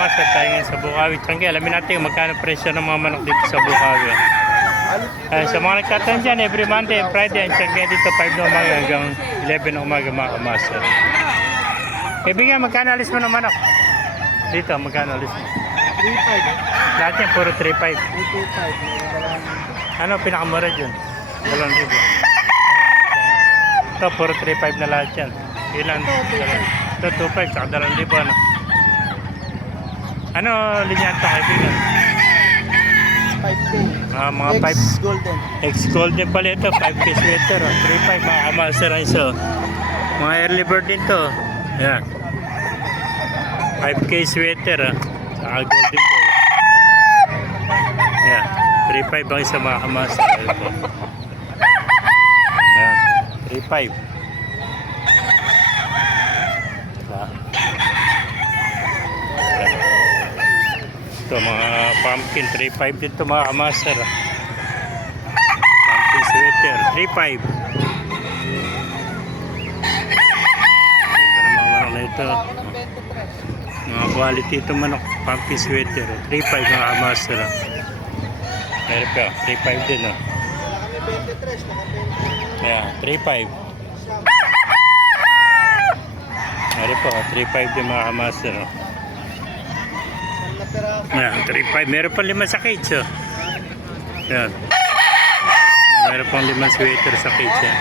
master, tayo ngayon sa Bukawi. Tanggi, alamin natin kung magkano presyo ng mga manok dito sa Bukawi. Sa mga nagtatanong dyan, every Monday and Friday, ang tanggi dito 5 na umaga hanggang 11 na umaga mga master. Kaibigan, magkano alis mo ng manok? Dito, magkano alis mo? 3.5. Lahat yan, puro 3.5. 3.5. Ano pinakamura dyan? 2,000. Ito, puro 3.5 na lahat yan. Ilan? Ito, 2.5, saka 2,000. Ano linya ito, kaibigan? 5K. Mga 5. Ex-golden. Ex-golden pala ito, 5K sweater. 3.5, mga kamaster ang iso. Mga early bird din to. Yan. 5K sweater. Saka golden po. Yan. 3.5 ang isa mga kamaster. Yan. 3.5. Ito mga pumpkin 3.5 din ito mga kamaster. Pumpkin sweater 3.5. Ganda ng mga manok na ito. Mga quality ito manok. Pumpkin sweater 3.5 mga kamaster. Meron ka 3.5 din oh. Ayan 3.5. Meron po 3.5 din mga kamaster. Ayan 3.5. Meron pa 5 sa cage oh. Ayan. Meron pang 5 sweater sa cage yan.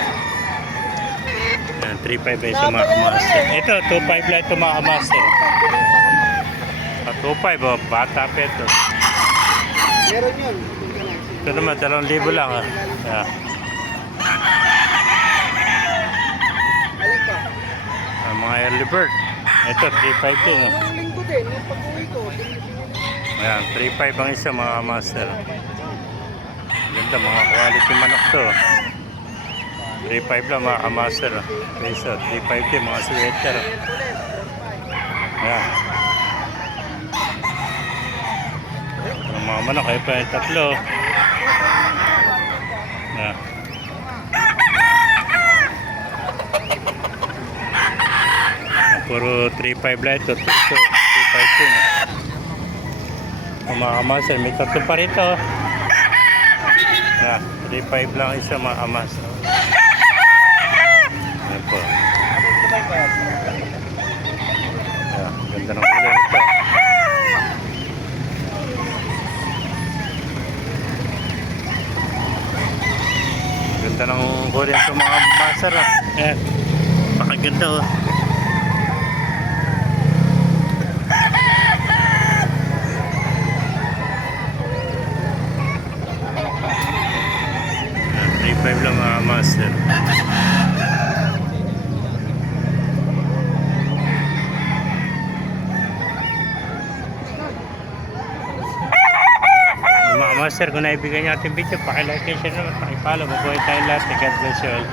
Ayan 3.5 ay sa mga kamaster. Ito 2.5 lang ito mga kamaster. 2.5 oh. Bata pa ito. Meron yun. Ito naman 2,000 lang ah. Ayan. Alin ka? Mga early bird. Ito 3.5 din oh. Yung linggo din, yung pag-uwi ko. Ayan 3.5 ang isa mga master. Ganda mga quality manok to. 3.5 lang mga kamaster. Peso 3.5 din mga sweater. Ayan. Ang mga manok ay pa yung tatlo. Ayan. Puro 3.5 lang ito. 3.5 din. Mga kamaster, may tatlo pa rito. Ayan. 3.5 lang isa mga kamaster. Ayan po. Ayan. Ganda ng ulo nito. Ganda ng ulo nito mga kamaster. Ayan. Pakaganda oh. Ayan. 3.5 lang mga master. Mga master, kung naibigay niyo ating video, pakilike and share naman, pakipalo, mabuhay tayong lahat. God bless you all.